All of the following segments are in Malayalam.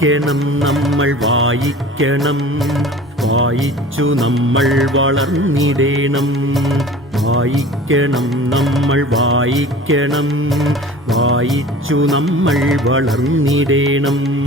വായിക്കണം നമ്മൾ വായിക്കണം. വായിച്ചു നമ്മൾ വളർന്നിടേണം. വായിക്കണം നമ്മൾ വായിക്കണം. വായിച്ചു നമ്മൾ വളർന്നിടേണം.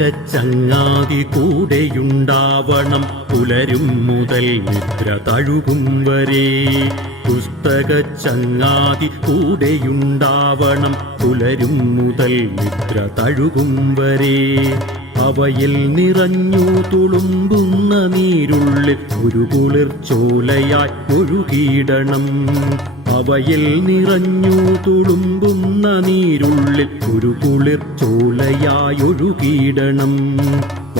ചങ്ങാതി കൂടെയുണ്ടാവണം പുലരും മുതൽ നിദ്ര തഴുകും വരെ. പുസ്തക ചങ്ങാതി കൂടെയുണ്ടാവണം പുലരും മുതൽ നിദ്ര തഴുകും വരെ. അവയിൽ നിറഞ്ഞു തുളുമ്പുന്ന നീരുള്ളിൽ ഒരു കുളിർ ചോലയായി ഒഴുകിയിടണം. അവയിൽ നിറഞ്ഞു തുളുമ്പുന്ന നീരുള്ളിൽ ഒരു കുളിർ ചോലയായി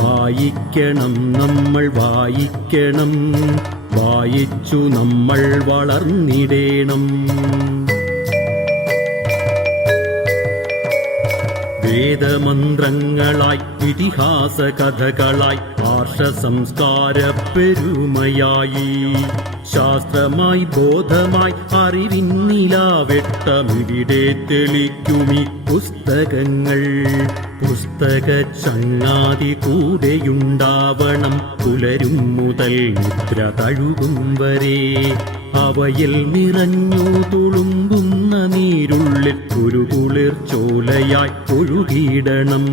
വായിക്കണം നമ്മൾ വായിക്കണം. വായിച്ചു നമ്മൾ വളർന്നിടേണം. വേദമന്ത്രങ്ങളായി ഇതിഹാസ കഥകളായി ആർഷ സംസ്കാര പെരുമയായി ശാസ്ത്രമായി ബോധമായി അറിവിന്നിലാവെട്ടമിവിടെ തെളിക്കുമി പുസ്തകങ്ങൾ. പുസ്തക ചങ്ങാതി കൂടെയുണ്ടാവണം പുലരും മുതൽ നിദ്ര തഴുകും വരെ. അവയിൽ നിറഞ്ഞു തുളുമ്പുന്ന നീരുള്ളിൽ ഒരു കുളിർ ചോലയായി ഒഴുകിയിടണം.